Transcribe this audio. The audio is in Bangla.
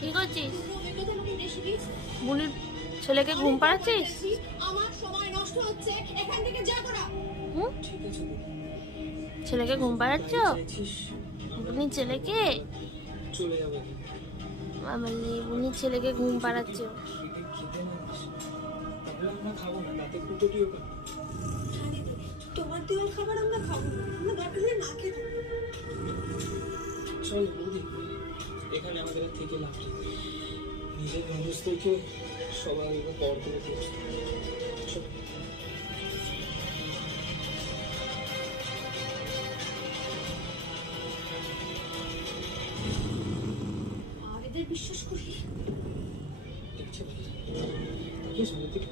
কি করছিস? বুনির ছেলেকে ঘুম পাড়াচ্ছিস? আমার সময় নষ্ট হচ্ছে, এখান থেকে যা তোরা। হুম? ঠিক আছে ছেলেকে ঘুম পাড়াচ্ছ? চাইছিস বুনির ছেলেকে? চলে যাবে মানে বুনির ছেলেকে ঘুম পাড়াচ্ছ? খেতে না দিস তাহলে আমরা খাবো না, রাতে কুটোটিও খাবো। তোমার দেওয়ার খাবার আমরা খাবো না, আমরা দরকার হলে না খেতে। চল বৌদি, এখানে আমাদের আর থেকে লাভ নেই। নিজের মানুষদেরকে সবাই পর করে দিয়েছে। চল। আর এদের বিশ্বাস করি? দেখছে ভাই, তাকিয়ে সামনের দিকে।